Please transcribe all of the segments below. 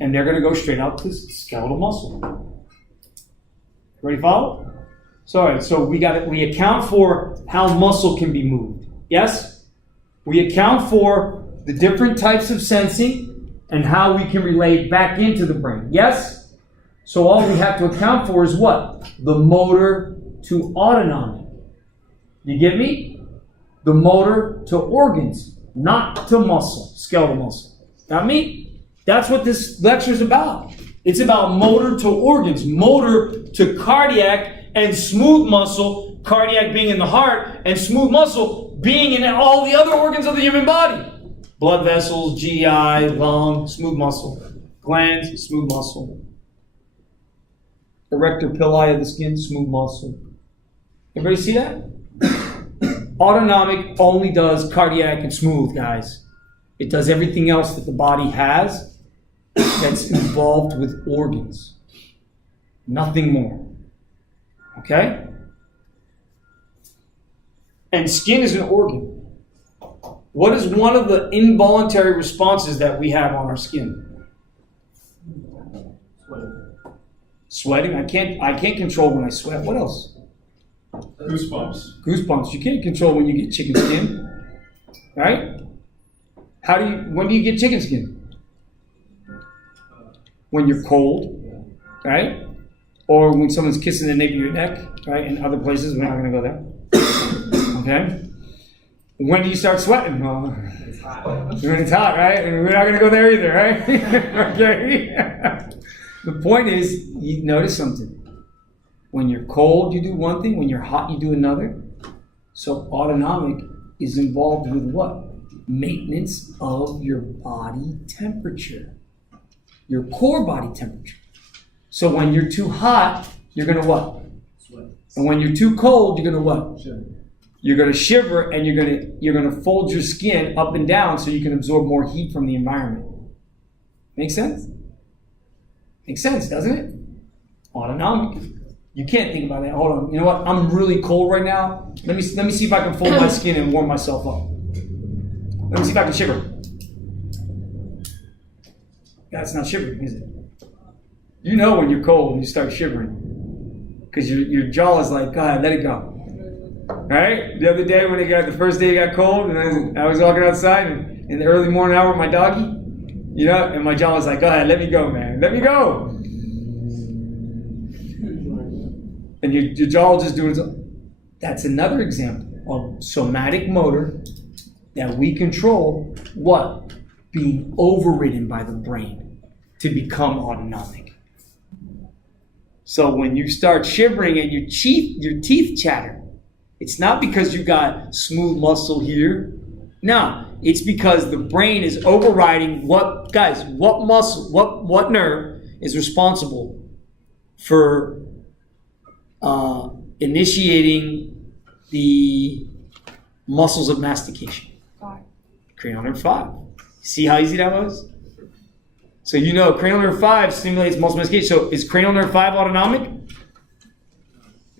And they're going to go straight out to skeletal muscle. Ready, follow? So, all right, so we account for how muscle can be moved. Yes? We account for the different types of sensing and how we can relate back into the brain. Yes? So all we have to account for is what? The motor to autonomic. You get me? The motor to organs, not to muscle, skeletal muscle. Got me? That's what this lecture is about. It's about motor to organs, motor to cardiac and smooth muscle, cardiac being in the heart, and smooth muscle being in all the other organs of the human body. Blood vessels, GI, lung, smooth muscle. Glands, smooth muscle. Erector pili of the skin, smooth muscle. Everybody see that? Autonomic only does cardiac and smooth, guys. It does everything else that the body has that's involved with organs. Nothing more. Okay? And skin is an organ. What is one of the involuntary responses that we have on our skin? Sweating. I can't control when I sweat. What else? Goosebumps. Goosebumps. You can't control when you get chicken skin. Right? When do you get chicken skin? When you're cold, right? Or when someone's kissing the nape of your neck, right? In other places, we're not going to go there. Okay? When do you start sweating? Well, It's hot. when it's hot, right? And we're not going to go there either, right? Okay? The point is, you notice something. When you're cold, you do one thing. When you're hot, you do another. So autonomic is involved with what? Maintenance of your body temperature. Your core body temperature. So when you're too hot, you're going to what? Sweat. And when you're too cold, you're going to what? Shiver. You're going to shiver, and you're going to fold your skin up and down so you can absorb more heat from the environment. Make sense? Makes sense, doesn't it? Autonomic. You can't think about that. Hold on. You know what? I'm really cold right now. Let me see if I can fold my skin and warm myself up. Let me see if I can shiver. That's not shivering, is it? You know when you're cold and you start shivering. Because your jaw is like, go ahead, let it go. Right? The other day the first day it got cold, and I was walking outside and in the early morning hour with my doggy, you know, and my jaw was like, go ahead, let me go, man. Let me go. And your jaw will just do its own. That's another example of somatic motor that we control, what? Being overridden by the brain to become autonomic. So when you start shivering and your teeth chatter, it's not because you got smooth muscle here. No, it's because the brain is overriding what muscle, what nerve is responsible for initiating the muscles of mastication. Cranial nerve 5. See how easy that was? So you know cranial nerve 5 stimulates muscle mastication. So is cranial nerve 5 autonomic?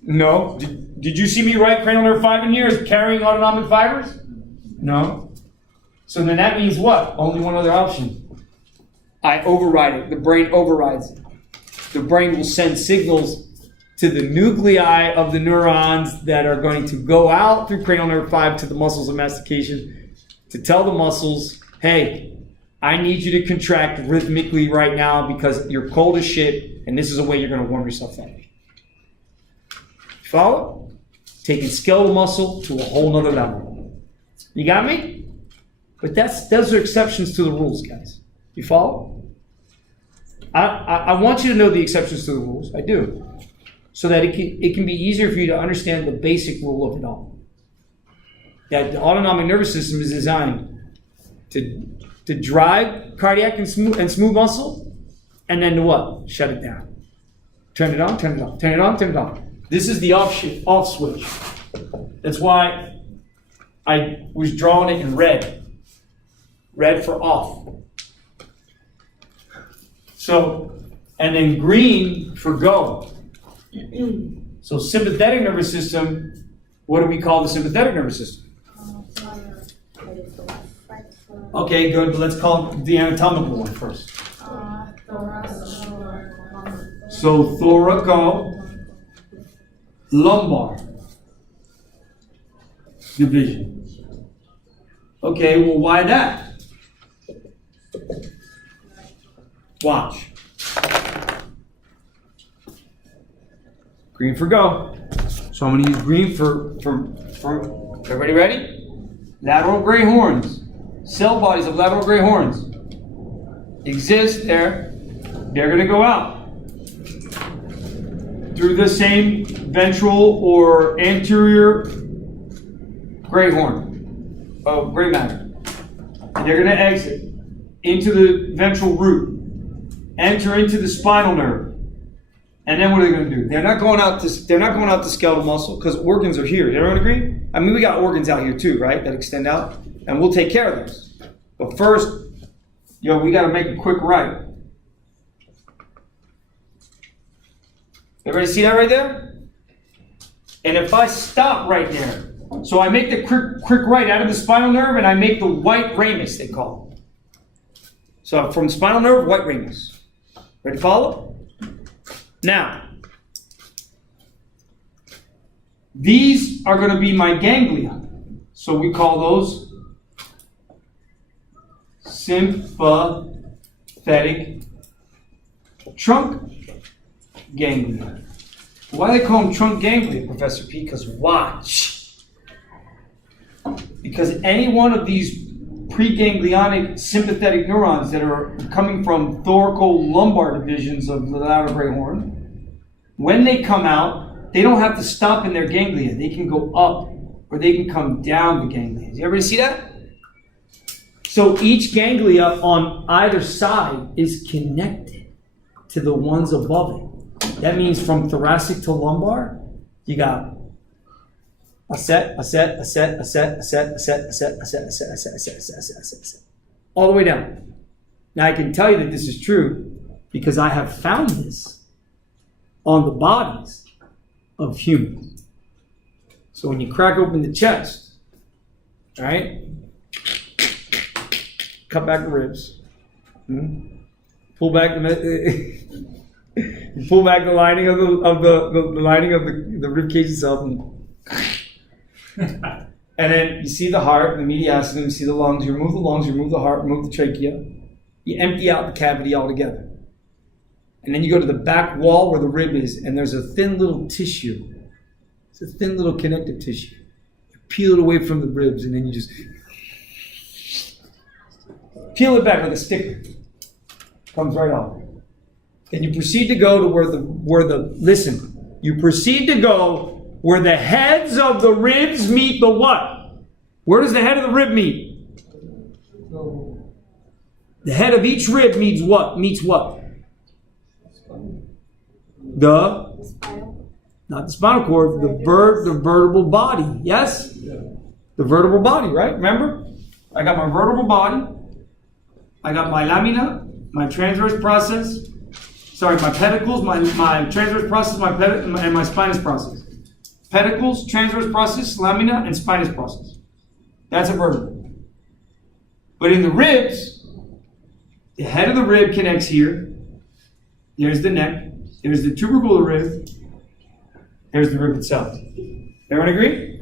No. Did you see me write cranial nerve 5 in here as carrying autonomic fibers? No. So then that means what? Only one other option. I override it. The brain overrides it. The brain will send signals to the nuclei of the neurons that are going to go out through cranial nerve 5 to the muscles of mastication to tell the muscles, hey, I need you to contract rhythmically right now because you're cold as shit, and this is a way you're going to warm yourself up. Follow? Taking skeletal muscle to a whole nother level. You got me? But those are exceptions to the rules, guys. You follow? I want you to know the exceptions to the rules. I do. So that it can be easier for you to understand the basic rule of it all. That the autonomic nervous system is designed to drive cardiac and smooth muscle, and then to what? Shut it down. Turn it on, turn it off. Turn it on, turn it off. This is the off switch. That's why I was drawing it in red. Red for off. So, and then green for go. So sympathetic nervous system, what do we call the sympathetic nervous system? Okay, good, but let's call the anatomical one first. So thoraco-lumbar division. Okay, well, why that? Watch. Green for go. So I'm going to use green for everybody ready? Lateral gray horns. Cell bodies of lateral gray horns exist there. They're going to go out through the same ventral or anterior gray horn of gray matter. And they're going to exit into the ventral root, enter into the spinal nerve. And then what are they going to do? They're not going out to skeletal muscle because organs are here. Does everyone agree? I mean, we got organs out here too, right? That extend out, and we'll take care of those. But first, we got to make a quick right. Everybody see that right there? And if I stop right there, so I make the quick right out of the spinal nerve, and I make the white ramus, they call it. So from spinal nerve, white ramus. Ready to follow? Now, these are going to be my ganglia. So we call those sympathetic trunk ganglia. Why do they call them trunk ganglia, Professor P? Because watch. Because any one of these preganglionic sympathetic neurons that are coming from thoracolumbar divisions of the lateral gray horn, when they come out, they don't have to stop in their ganglia. They can go up or they can come down the ganglia. Does everybody see that? So each ganglia on either side is connected to the ones above it. That means from thoracic to lumbar, you got a set, all the way down. Now I can tell you that this is true because I have found this on the bodies of humans. So when you crack open the chest, all right, cut back the ribs, pull back the lining of the lining of the rib cage itself, and then you see the heart, the mediastinum, you see the lungs. You remove the lungs, you remove the heart, remove the trachea. You empty out the cavity altogether. And then you go to the back wall where the rib is, and there's a thin little tissue. It's a thin little connective tissue. You peel it away from the ribs, and then you just peel it back like a sticker. Comes right off. And you proceed to go to where the heads of the ribs meet the what? Where does the head of the rib meet? The head of each rib meets what? Not the spinal cord, the vertebral body. Yes? The vertebral body, right? Remember? I got my vertebral body. I got my lamina, my transverse process. Sorry, my pedicles, my transverse process, and my spinous process. Pedicles, transverse process, lamina, and spinous process. That's a vertebra. But in the ribs, the head of the rib connects here. There's the neck. There's the tubercle of the rib. There's the rib itself. Everyone agree?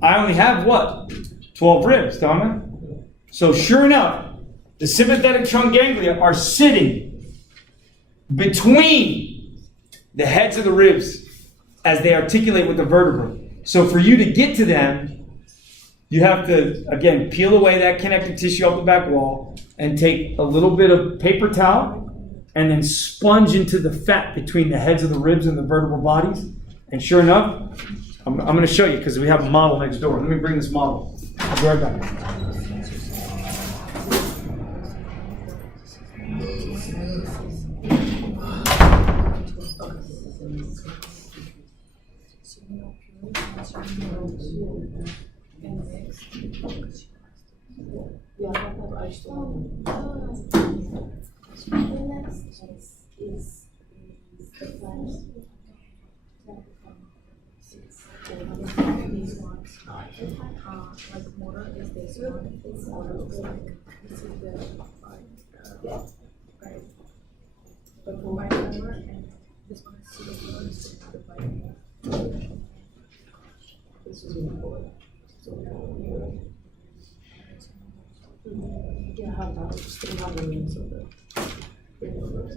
I only have what? 12 ribs, don't I? So sure enough, the sympathetic trunk ganglia are sitting between the heads of the ribs as they articulate with the vertebra. So for you to get to them, you have to, again, peel away that connective tissue off the back wall and take a little bit of paper towel and then sponge into the fat between the heads of the ribs and the vertebral bodies. And sure enough, I'm going to show you because we have a model next door. Let me bring this model. I'll be right back. the combined number, and this one is pseudo is divided. This is one board. So yeah, how about just think about the names of the numbers.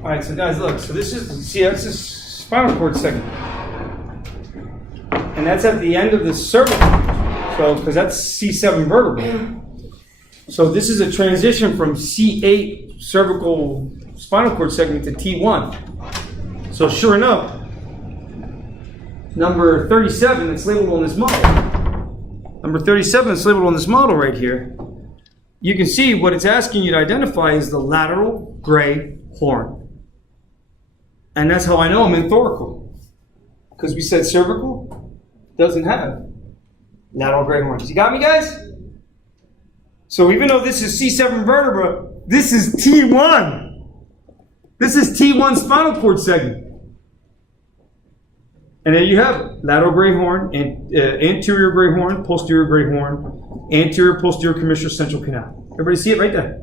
All right, so guys, look. So this is, see, that's the spinal cord segment. And that's at the end of the cervical. So, because that's C7 vertebra. So this is a transition from C8 cervical spinal cord segment to T1. So sure enough, number 37 that's labeled on this model. Number 37 that's labeled on this model right here. You can see what it's asking you to identify is the lateral gray horn. And that's how I know I'm in thoracal. Because we said cervical doesn't have lateral gray horns. You got me, guys? So even though this is C7 vertebra, this is T1. This is T1 spinal cord segment. And there you have it. Lateral gray horn, and anterior gray horn, posterior gray horn, anterior, posterior commissure, central canal. Everybody see it right there?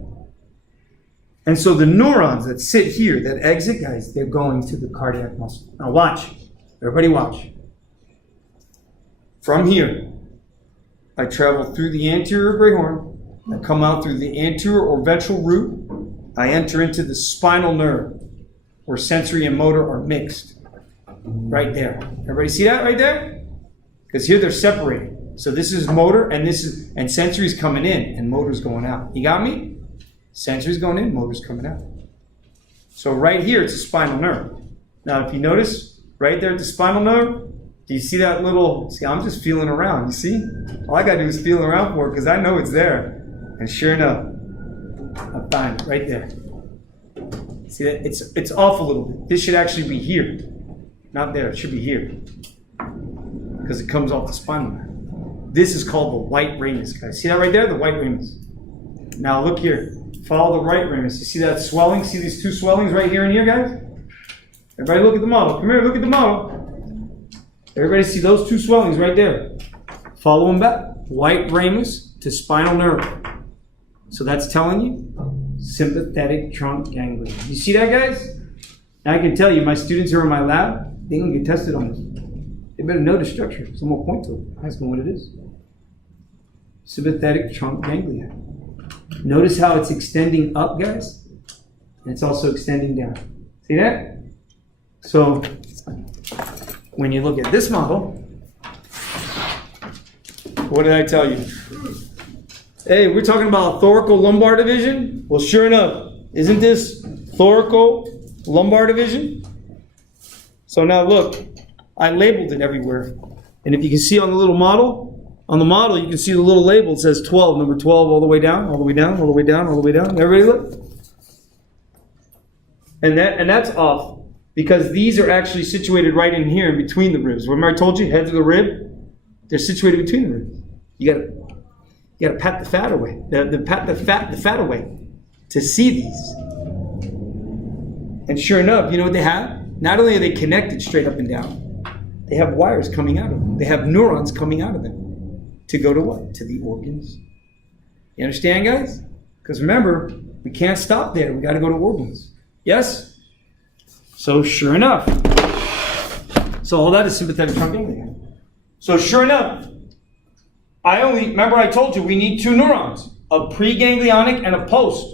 And so the neurons that sit here, that exit, guys, they're going to the cardiac muscle. Now watch. Everybody watch. From here, I travel through the anterior gray horn. I come out through the anterior or ventral root. I enter into the spinal nerve, where sensory and motor are mixed. Right there. Everybody see that right there? Because here they're separated. So this is motor, and sensory's coming in, and motor's going out. You got me? Sensory's going in, motor's coming out. So right here, it's a spinal nerve. Now, if you notice, right there at the spinal nerve, do you see that little, see, I'm just feeling around, you see? All I gotta do is feel around for it, because I know it's there. And sure enough, I find it right there. See that? It's off a little bit. This should actually be here. Not there, it should be here. Because it comes off the spinal nerve. This is called the white ramus, guys. See that right there? The white ramus. Now look here. Follow the right ramus. You see that swelling? See these two swellings right here and here, guys? Everybody look at the model. Come here, look at the model. Everybody see those two swellings right there. Follow them back. White ramus to spinal nerve. So that's telling you sympathetic trunk ganglion. You see that, guys? Now I can tell you, my students who are in my lab, they're going to get tested on this. They better know the structure. Someone will point to it. Ask them what it is. Sympathetic trunk ganglion. Notice how it's extending up, guys? And it's also extending down. See that? So, when you look at this model, what did I tell you? Hey, we're talking about thoracal lumbar division? Well, sure enough, isn't this thoracal lumbar division? So now look, I labeled it everywhere. And if you can see on the little model, you can see the little label. It says 12, number 12, all the way down, all the way down, all the way down, all the way down. Everybody look. And that's off because these are actually situated right in here in between the ribs. Remember I told you, heads of the rib? They're situated between the ribs. You gotta pat the fat away. Pat the fat away to see these. And sure enough, you know what they have? Not only are they connected straight up and down, they have wires coming out of them. They have neurons coming out of them. To go to what? To the organs. You understand, guys? Because remember, we can't stop there. We got to go to organs. Yes? So sure enough. So all that is sympathetic trunk ganglion. So sure enough, remember I told you we need two neurons. A preganglionic and a post.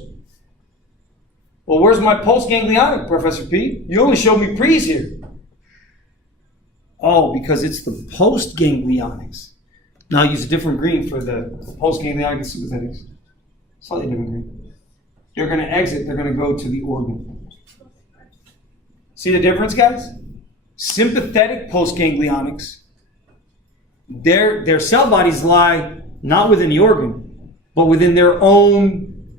Well, where's my postganglionic, Professor P? You only showed me pre's here. Oh, because it's the postganglionics. Now I'll use a different green for the postganglionic and sympathetics. Slightly different green. They're going to exit. They're going to go to the organ. See the difference, guys? Sympathetic postganglionics, their cell bodies lie not within the organ, but within their own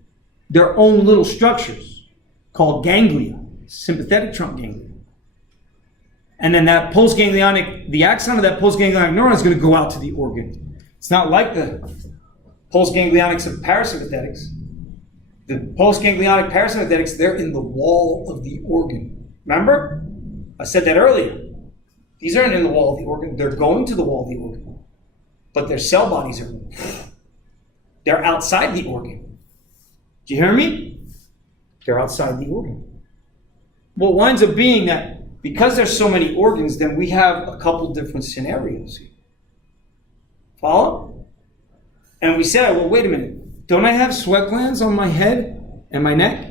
little structures called ganglia, sympathetic trunk ganglia. And then that postganglionic, the axon of that postganglionic neuron is going to go out to the organ. It's not like the postganglionics of parasympathetics. The postganglionic parasympathetics, they're in the wall of the organ. Remember? I said that earlier. These aren't in the wall of the organ. They're going to the wall of the organ. But their cell bodies they're outside the organ. Do you hear me? They're outside the organ. What winds up being that because there's so many organs, then we have a couple different scenarios here. Follow? And we said, well, wait a minute. Don't I have sweat glands on my head and my neck?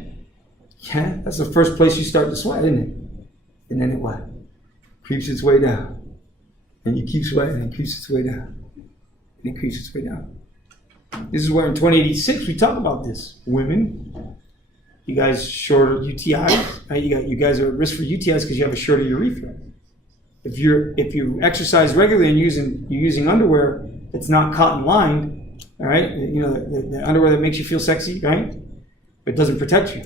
Yeah, that's the first place you start to sweat, isn't it? And then it what? Creeps its way down. And you keep sweating and it creeps its way down. And it creeps its way down. This is where in 2086 we talk about this. Women, you guys short of UTIs, right? You guys are at risk for UTIs because you have a shorter urethra. If you exercise regularly and you're using underwear that's not cotton lined, all right, you know the underwear that makes you feel sexy, right? But it doesn't protect you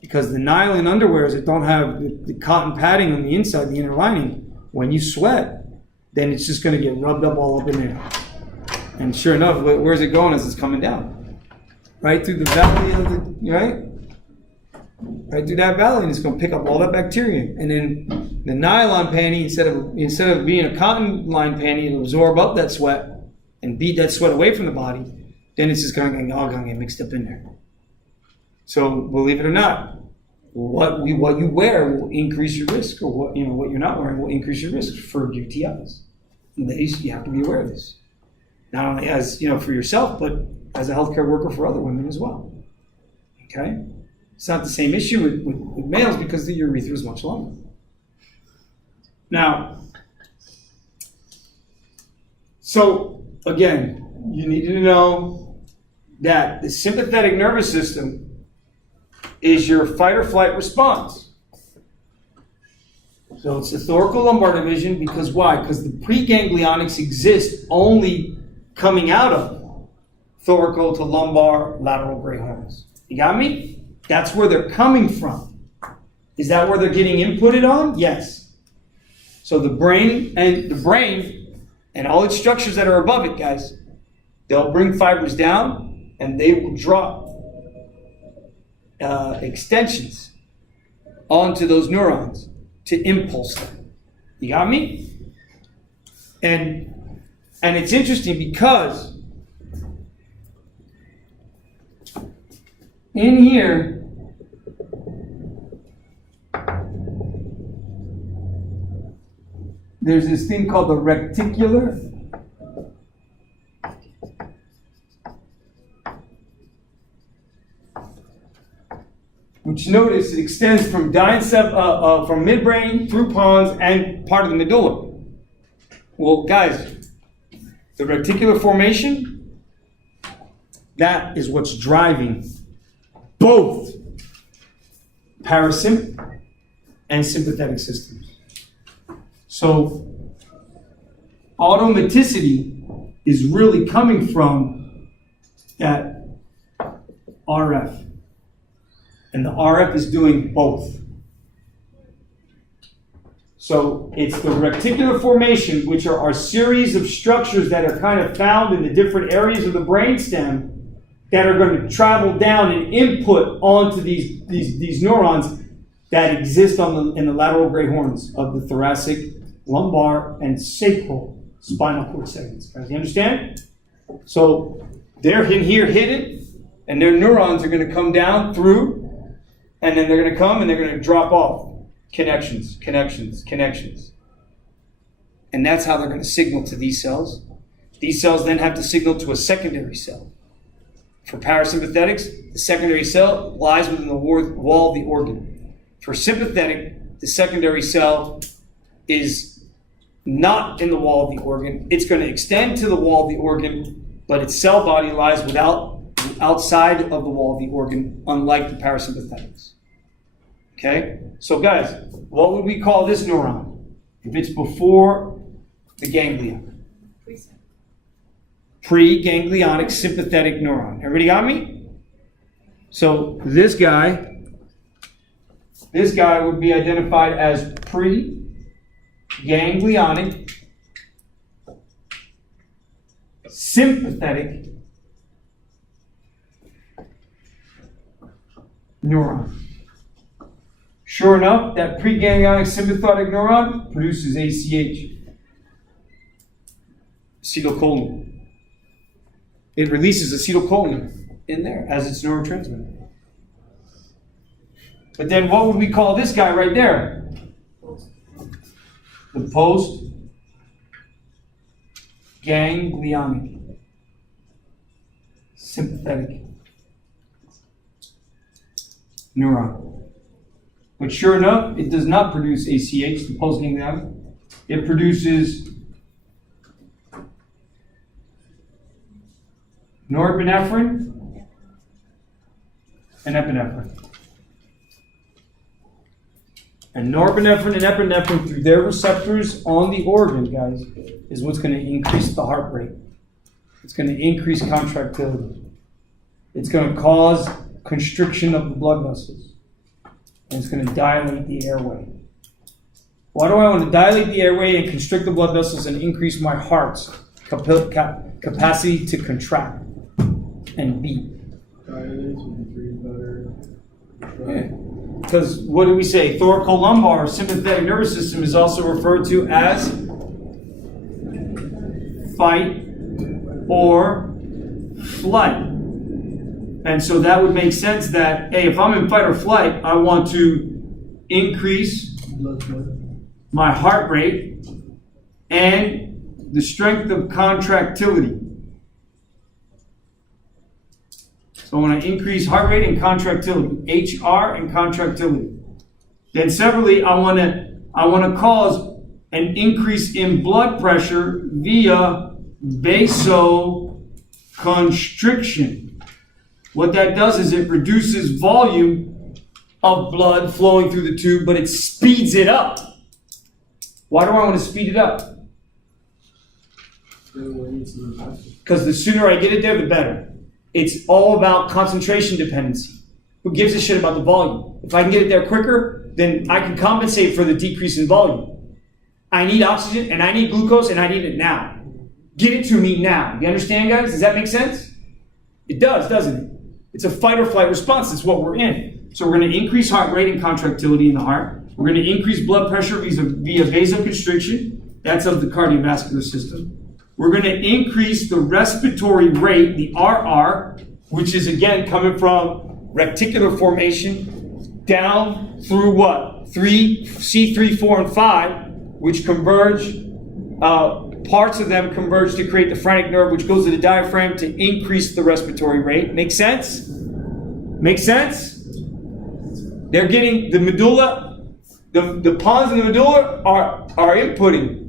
because the nylon underwears that don't have the cotton padding on the inside, the inner lining, when you sweat, then it's just going to get rubbed up all up in there. And sure enough, where's it going as it's coming down? Right through the valley of the, right? Right through that valley, and it's going to pick up all that bacteria. And then the nylon panty, instead of being a cotton lined panty, it'll absorb up that sweat and beat that sweat away from the body. Then it's just going to get mixed up in there. So believe it or not, what you wear will increase your risk, or what you're not wearing will increase your risk for UTIs. And ladies, you have to be aware of this. Not only as for yourself, but as a healthcare worker for other women as well. Okay, it's not the same issue with males because the urethra is much longer. Now, so again, you need to know that the sympathetic nervous system is your fight or flight response. So it's the thoracolumbar division because why? Because the preganglionics exist only coming out of thoracal to lumbar lateral gray horns. You got me? That's where they're coming from. Is that where they're getting inputted on? Yes. So the brain and all its structures that are above it, guys, they'll bring fibers down and they will drop extensions onto those neurons to impulse them. You got me? And it's interesting because in here, there's this thing called the reticular which notice it extends from from midbrain through pons and part of the medulla. Well, guys, the reticular formation, that is what's driving both parasympathetic and sympathetic systems. So automaticity is really coming from that RF. And the RF is doing both. So it's the reticular formation, which are our series of structures that are kind of found in the different areas of the brainstem that are going to travel down and input onto these neurons that exist in the lateral gray horns of the thoracic, lumbar, and sacral spinal cord segments. Guys, you understand? So they're in here hidden, and their neurons are going to come down through, and then they're going to come and they're going to drop off. Connections. And that's how they're going to signal to these cells. These cells then have to signal to a secondary cell. For parasympathetics, the secondary cell lies within the wall of the organ. For sympathetic, the secondary cell is not in the wall of the organ. It's going to extend to the wall of the organ, but its cell body lies outside of the wall of the organ, unlike the parasympathetics. Okay? So guys, what would we call this neuron if it's before the ganglia? Preganglionic sympathetic neuron. Everybody got me? So this guy would be identified as preganglionic sympathetic neuron. Sure enough, that preganglionic sympathetic neuron produces ACH, acetylcholine. It releases acetylcholine in there as its neurotransmitter. But then what would we call this guy right there? The post-ganglionic sympathetic neuron. But sure enough, it does not produce ACH, the postganglionic. It produces norepinephrine and epinephrine. And norepinephrine and epinephrine through their receptors on the organ, guys, is what's going to increase the heart rate. It's going to increase contractility. It's going to cause constriction of the blood vessels. And it's going to dilate the airway. Why do I want to dilate the airway and constrict the blood vessels and increase my heart's capacity to contract and beat? Because what do we say? Thoracolumbar sympathetic nervous system is also referred to as fight or flight. And so that would make sense that, hey, if I'm in fight or flight, I want to increase my heart rate and the strength of contractility. So I want to increase heart rate and contractility, HR and contractility. Then separately, I want to cause an increase in blood pressure via vasoconstriction. What that does is it reduces volume of blood flowing through the tube, but it speeds it up. Why do I want to speed it up? Because the sooner I get it there, the better. It's all about concentration dependency. Who gives a shit about the volume? If I can get it there quicker, then I can compensate for the decrease in volume. I need oxygen, and I need glucose, and I need it now. Get it to me now. You understand, guys? Does that make sense? It does, doesn't it? It's a fight or flight response. That's what we're in. So we're going to increase heart rate and contractility in the heart. We're going to increase blood pressure via vasoconstriction. That's of the cardiovascular system. We're going to increase the respiratory rate, the RR, which is again coming from reticular formation down through what? C3, 4, and 5, which converge. Parts of them converge to create the phrenic nerve, which goes to the diaphragm to increase the respiratory rate. Make sense? Make sense? They're getting the medulla, the pons in the medulla are inputting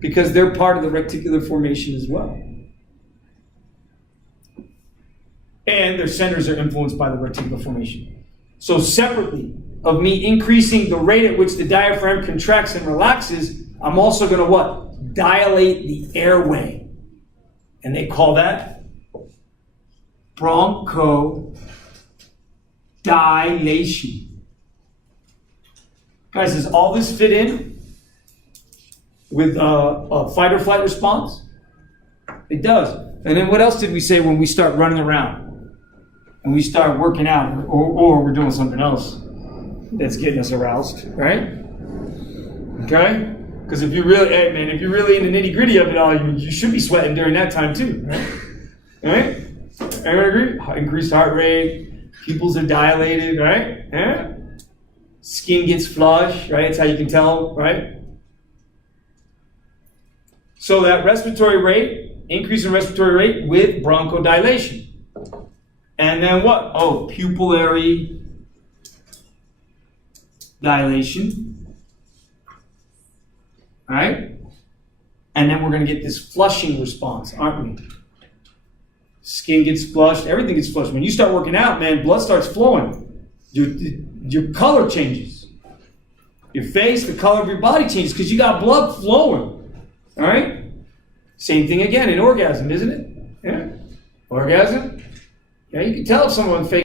because they're part of the reticular formation as well. And their centers are influenced by the reticular formation. So separately of me increasing the rate at which the diaphragm contracts and relaxes, I'm also going to what? Dilate the airway. And they call that bronchodilation. Guys, does all this fit in with a fight or flight response? It does. And then what else did we say when we start running around? And we start working out, or we're doing something else that's getting us aroused, right? Okay? Because if you're really, hey man, if you're really in the nitty gritty of it all, you should be sweating during that time too, right? Right? Everyone agree? Increased heart rate, pupils are dilated, right? Yeah? Skin gets flushed, right? That's how you can tell, right? So that respiratory rate, increase in respiratory rate with bronchodilation. And then what? Oh, pupillary dilation. Right? And then we're going to get this flushing response, aren't we? Skin gets flushed, everything gets flushed. When you start working out, man, blood starts flowing. Your color changes. Your face, the color of your body changes because you got blood flowing. All right? Same thing again in orgasm, isn't it? Yeah? Orgasm? Yeah, you can tell if someone fakes.